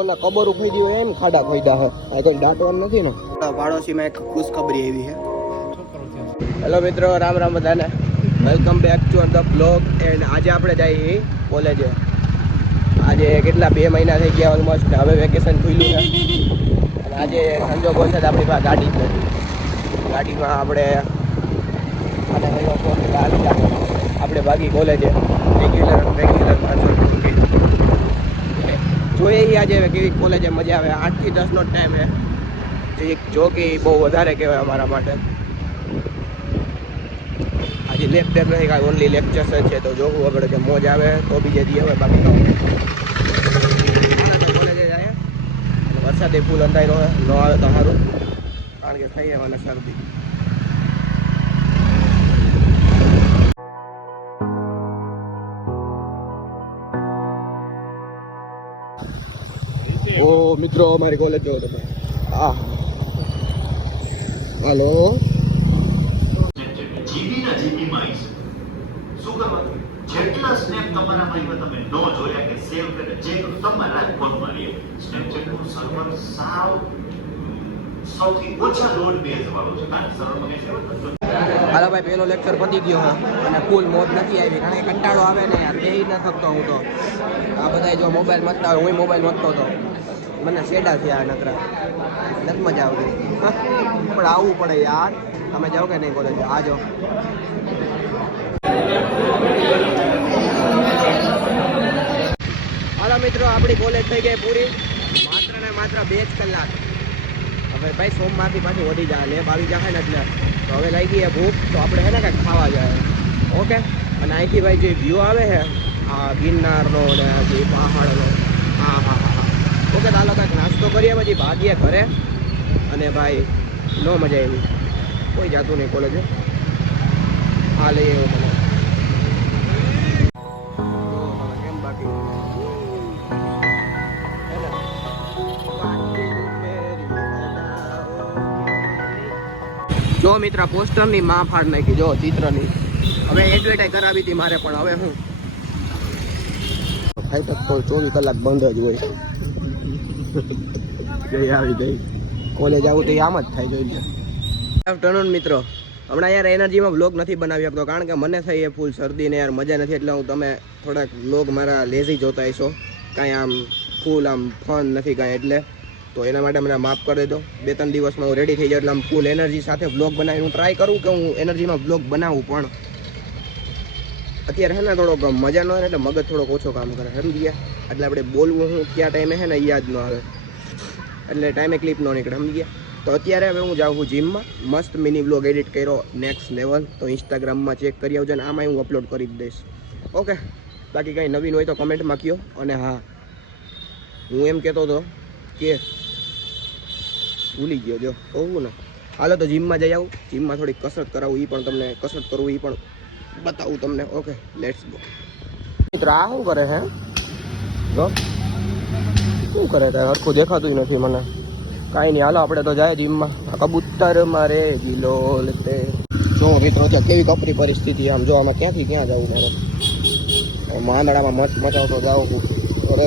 ઓલા કબર ઉખઈ દી હોય એમ ખાડા ખોઈદા હે આ કોઈ દાંતવાનું નથી ને પાડોશીમાં એક ખુશખબરી આવી છે. હેલો મિત્રો, રામ રામ બધાને, welcome back to the blog. And આજે આપણે જઈએ કોલેજે. આજે કેટલા 2 મહિના થઈ ગયા ઓલમોસ્ટ, હવે વેકેશન ખુલ્યું છે. અને આજે સંજોગો છે આપણી પાસે ગાડી જ નથી. ગાડીમાં આપણે ભાગી કોલેજે રેગ્યુલર માણસો જોઈએ આજે કેવી કોલેજે મજા આવે. 8 થી 10 નો ટાઈમ છે, જો કે બહુ વધારે કહેવાય અમારા માટે. આજે લેક્ચર નથી, કાંઈ ઓનલી લેક્ચર્સ જ છે. તો જોવું આપણે કે મોજ આવે તો બીજે દી હવે, બાકી તો કોલેજે જાય. વરસાદે ફૂલ અંધારો ન આવે તો સારું, કારણ કે થઈ મને શરદી. ઓ મિત્રો, અમારી કોલેજ જો તમે. હા, હાલો. જીબીના જીબીમાં આવી છે. શું કરવાનું? જેટલા સ્નેપ તમારા માઈમાં તમે ન જોયા કે સેવ કરીને ચેક તમારા ફોનમાં લ્યો. સ્નેપચેટનું સર્વર સૌથી ઓછા લોડ બેઝ વાળું છે. કારણ સર્વરમાં કઈ સેવ નથી. હાલો ભાઈ, પેલો લેક્ચર પતી ગયો હા, અને ફૂલ મોજ નથી આવી. કારણ કે કંટાળો આવે ને યાર, બે ન થકતો હું તો. આ બધા જો મોબાઈલ મતતા હોય, હું મોબાઈલ મતતો હતો. મને શેડા થયા નકરા, નથી મજા આવતી. પણ આવવું પડે યાર. તમે જાઓ કે નહીં કોલેજ? આજો. હાલો મિત્રો, આપણી કોલેજ થઈ ગઈ પૂરી. માત્ર ને માત્ર 2 જ કલાક. હવે ભાઈ સોમવારથી પાછું વધી જાય, લેબ આવી જાય ને એટલે. તો હવે લઈ ગઈ ભૂખ, તો આપણે હે ને કાંઈક ખાવા જાય. ઓકે. અને અહીંથી ભાઈ જે વ્યૂ આવે છે આ ગિરનારનો ને જે પહાડનો, હા હા હા હા. ઓકે, ચાલો કાંઈક નાસ્તો કરીએ, પછી ભાગીએ ઘરે. અને ભાઈ ન મજા આવી, કોઈ જાતું નહીં કોલેજે. હા, લઈ આવ્યો મને. કેમ બાકી જો મિત્ર, પોસ્ટરની માં ફાડ નાખી જો ચિત્રની. હવે એડવર્ટાઈઝ કરાવી હતી મારે, પણ હવે હું ફાઈટ તો 24 કલાક બંધ જ હોય. જઈ આવી ગઈ કોલેજ આવું તો આમ જ થાય. જોઈ લે. આફ્ટરનૂન મિત્રો, હમણાં યાર એનર્જીમાં વ્લોગ નથી બનાવી શકતો, કારણ કે મને થઈ ફૂલ શરદી ને યાર મજા નથી. એટલે હું તમે થોડાક વ્લોગ મારા લેઝી જોતા હશો, કાંઈ આમ ફૂલ આમ ફન નથી કાંઈ. એટલે તો એના માટે મને માફ કરી દેજો. 2-3 દિવસમાં હું રેડી થઈ જાઉં એટલે આમ ફૂલ એનર્જી સાથે વ્લોગ બનાવી હું ટ્રાય કરું કે હું એનર્જીમાં વ્લોગ બનાવું. પણ અત્યારે હે ને થોડોક મજા ન આવે એટલે મગજ થોડોક ઓછો કામ કરે, સમજી ગયા? એટલે આપણે બોલવું હું કયા ટાઈમે હે ને યાદ ન આવે, એટલે ટાઈમે ક્લિપ ન નીકળે, સમજી ગયા? તો અત્યારે હવે હું જાઉં છું જીમમાં. મસ્ત મિની વ્લોગ એડિટ કર્યો નેક્સ્ટ લેવલ. તો ઇન્સ્ટાગ્રામમાં ચેક કરી આવજો, ને આમાં હું અપલોડ કરી જ દઈશ. ઓકે, બાકી કંઈ નવીન હોય તો કમેન્ટમાં કહો. અને હા, હું એમ કહેતો હતો કે ભૂલી ગયો જો કહું ને. હાલો તો જીમમાં જઈ આવું, જીમમાં થોડીક કસરત કરાવું, એ પણ તમને કસરત કરવું એ પણ બતાવું તમને. Okay, let's go. મિત્ર આ શું કરે હે? જો શું કરે તારે? હરખું દેખાતું નથી મને. કાંઈ નહીં, હાલો આપણે તો જાય જીમમાં. કબૂતર મારે ગીલો લેતે. જો મિત્રો, અત્યારે કેવી કપરી પરિસ્થિતિ. આમ જો આમાં ક્યાંથી ક્યાં જવું મારે? માંદડામાં મત મચાવતો જાઉં છું. અરે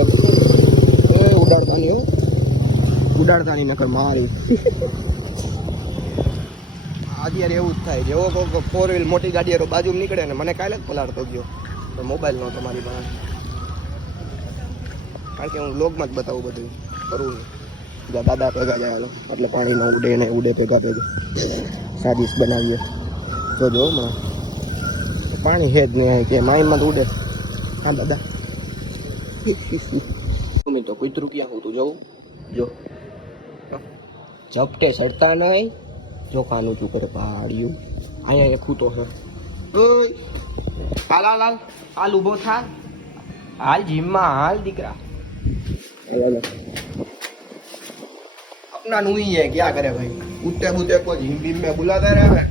ઉડાડતાની હો, ઉડાડતાની નકર મારી. અત્યારે એવું જ થાય, જેવો કોઈ 4 વ્હીલ મોટી ગાડી બાજુમાં નીકળે ને મને કાલે જ પલાળતો ગયો. તો મોબાઈલ નહોતો મારી પાસે, કારણ કે હું વ્લોગમાં જ બતાવું બધું કરું નહીં. દાદા ભેગા જાય એટલે પાણીમાં ઉડે ને ઉડે ભેગા ભેગા સાદીશ બનાવીએ. જોજો હમણાં પાણી હે જ નહીં કે માઇનમાં તો ઉડે. હા દાદા. તો કૂતરું ક્યાં હું તું જવું જો ઝપટે ચડતા નહીં. જો કાનું તું કરે પાડ્યું. અહીંયા એક ખૂતો છે. હાલ હાલ હાલ હાલ, ઊભો થા. હાલ જીમમાં હાલ દીકરા. अपना नू ही है, क्या करे भाई? कुत्ते बुत्ते को जिम बीम में बुलाता रहे.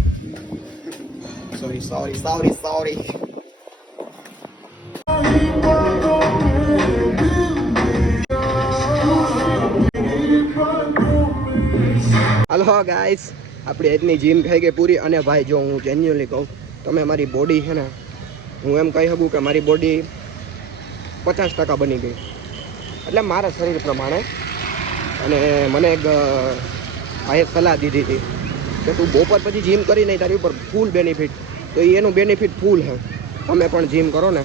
Sorry sorry sorry sorry. Hello guys, આપણી આજની જીમ થઈ ગઈ પૂરી. અને ભાઈ જો હું જેન્યુઅલી કહું, તમે મારી બોડી છે ને, હું એમ કહી શકું કે મારી બોડી 50% બની ગઈ. એટલે મારા શરીર પ્રમાણે. અને મને એક ભાઈએ સલાહ દીધી હતી કે તું બપોર પછી જીમ કરી નહીં, તારી ઉપર ફૂલ બેનિફિટ. તો એનું બેનિફિટ ફૂલ છે. તમે પણ જીમ કરો ને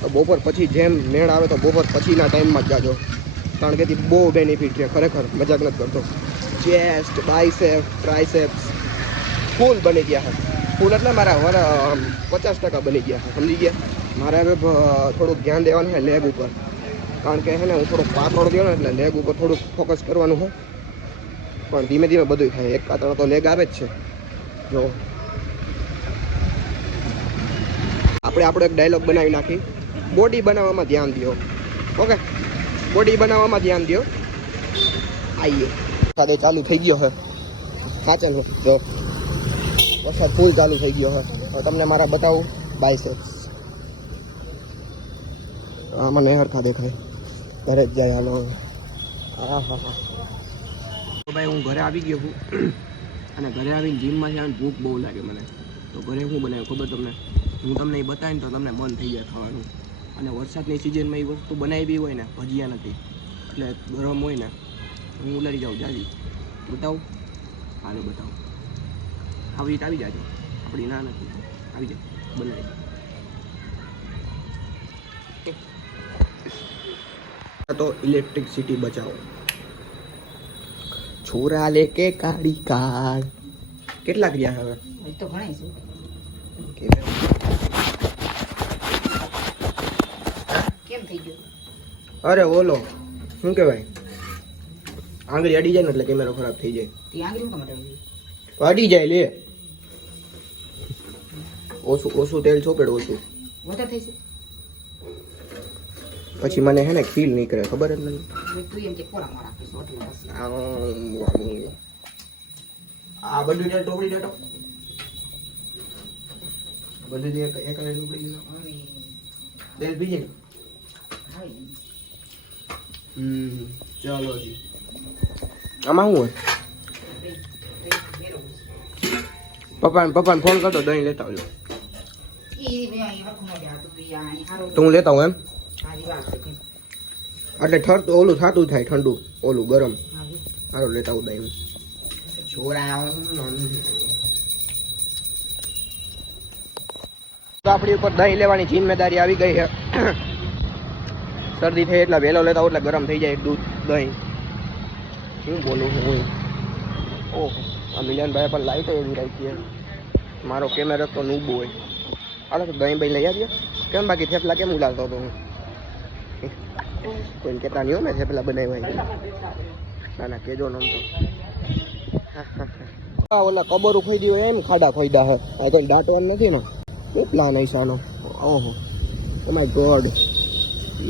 તો બપોર પછી જેમ મેળ આવે તો બપોર પછીના ટાઈમમાં જ જાજો, કારણ કે બહુ બેનિફિટ છે ખરેખર, મજાક નથી કરતો. ચેસ્ટ, બાયસેપ, ટ્રાયસેપ્સ ફૂલ બની ગયા છે. ફૂલ એટલે મારા 50% બની ગયા છે, સમજી ગયા. મારે હવે થોડુંક ધ્યાન દેવાનું છે લેગ ઉપર, કારણ કે છે ને હું થોડોક પાતળો થયો ને એટલે લેગ ઉપર થોડુંક ફોકસ કરવાનું છે. પણ ધીમે ધીમે બધું થાય, એક કાતળ તો લેગ આવે જ છે. જો આપણે આપણો એક ડાયલોગ બનાવી નાખી, બોડી બનાવવામાં ધ્યાન દો. ઓકે, બોડી બનાવવામાં ધ્યાન દો. આવીએ સાથે ચાલુ થઈ ગયો છે ખાચન. જો વરસાદ ફૂલ ચાલુ થઈ ગયો છે. હવે તમને મારા બતાવું બાયસેપ્સ. આ મને હરખા દેખાય, ઘરે જ જાય. હાલો હા હા હા. તો ભાઈ હું ઘરે આવી ગયો છું અને ઘરે આવીને જીમમાં છે ભૂખ બહુ લાગે મને. તો ઘરે શું બનાવ્યું ખબર તમને? હું તમને એ બતાવીને તો તમને મન થઈ જાય ખાવાનું. અને વરસાદની સિઝનમાં એ વસ્તુ બનાવી હોય ને, ભજીયા નથી એટલે ગરમ હોય ને, હું ઉલારી જાઉં જાજી. બતાવું? હાલો બતાવું. આવી આવી જાજો, આપણી ના નથી. આવી જાય બનાવી. તો ઇલેક્ટ્રિસિટી બચાવો, છોરા લેકે કાળી કાર. કેટલા ક્રિયા હવે તો ઘણા છે. કેમ થઈ ગયું? અરે ઓલો શું કહેવાય, આંગળી અડી જાય ને એટલે કેમેરો ખરાબ થઈ જાય. તે આંગળી કેમ અડાવી? અડી જાય લે. ઓછું તેલ ચોપેડ, ઓછું વધારે થઈ છે. પછી મને હે ને ફીલ નહીં કરે, ખબર જ નથી. તું એમ કે કોરા મારા આપીશ હોટલ પછી. આ બધું જે ટોપડી દેતો બધું જે એક ટોપડી દેતો હવે તેલ પી જાય. આવી ચાલો જી. આમાં શું હોય? પપ્પાને ફોન કરતો, દહીં લેતા આવજો. તો હું લેતા હું એમ. એટલે ઠરતું ઓલું થતું થાય, ઠંડુ ઓલું ગરમ. સારું લેતા આવું દહીં. છોરા તો આપણી ઉપર દહીં લેવાની જિમ્મેદારી આવી ગઈ છે. શરદી થઈ એટલે વહેલો લેતા આવું એટલે ગરમ થઈ જાય દૂધ દહીં. શું બોલું હું? ઓહો, આ મિલનભાઈ પણ લાઈટ એવી રાખી છે. મારો કેમેરો તો નૂબ હોય. હાલો તો દહીં બહીં લઈ આવીએ. કેમ બાકી થેપલા કેમ ઉલાવતો હતો હું? કોઈને કહેતા નહીં હો મેં થેપલા બનાવ્યા. ના ના કેજો નમ તો ઓલા કબરું ખોઈ હોય એમ ખાડા ખોઈદા હે. આ કોઈ દાંટવાનું નથી ને. શું પ્લાન હૈસાનો? ઓહો ઓ માય ગોડ.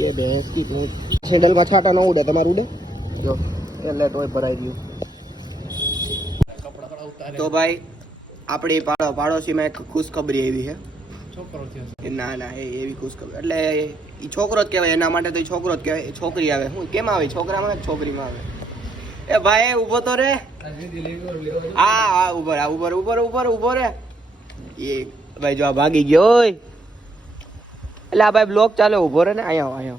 એ બેસતી સેન્ડલમાં છાટા ન ઉડે, તમારું ઉડે? જો એટલે તોય ભરાઈ ગયું. તો ભાઈ આપણી પાડોશીમાં એક ખુશખબરી આવી છે. ના ના એવી ખુશખબર એટલે એ છોકરો જ કહેવાય, એના માટે તો છોકરો જ કહેવાય. છોકરી આવે હું કેમ આવે? છોકરામાં છોકરીમાં આવે. એ ભાઈ ઊભો તો રે. હા હા ઉભર ઉભર ઉભર ઉભર ઉભો રે. એ ભાઈ જો આ ભાગી ગયો હોય એટલે આ ભાઈ બ્લોક ચાલે. ઉભો રે ને. અહીંયા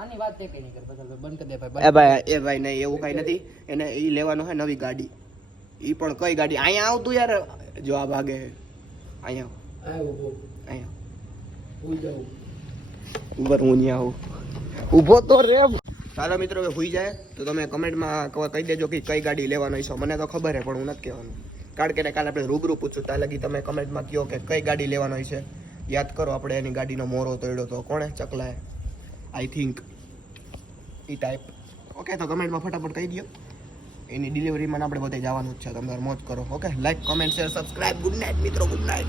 આની વાત તે કઈ નહીં કર, બદલ બંધ કરી દે ભાઈ. એ ભાઈ નહીં એવું કઈ નથી. એને એ લેવાનું છે નવી ગાડી. એ પણ કઈ ગાડી? અહીંયા આવતું યાર. જો આ ભાગે અહીંયા ઉભર હું નહીં આવું. ઊભો તો રે. ચાલો મિત્રો હવે હોઈ જાય તો તમે કમેન્ટમાં કહી દેજો કે કઈ ગાડી લેવાનો છો. મને તો ખબર છે પણ હું નથી કહેવાનું, કારણ કે કાલે આપણે રૂબરૂ પૂછું ત્યાં લગી તમે કમેન્ટમાં કહો કે કઈ ગાડી લેવાનો છે. યાદ કરો આપણે એની ગાડીનો મોરો તોડ્યો તો કોણે? ચકલાએ, I think a type. Okay તો કમેન્ટમાં ફટાફટ કહી દો. એની ડિલિવરીમાં આપણે બધે જવાનું જ છે. તમે મોજ કરો. Okay, like, comment, share, subscribe. Good night મિત્રો, ગુડ નાઇટ.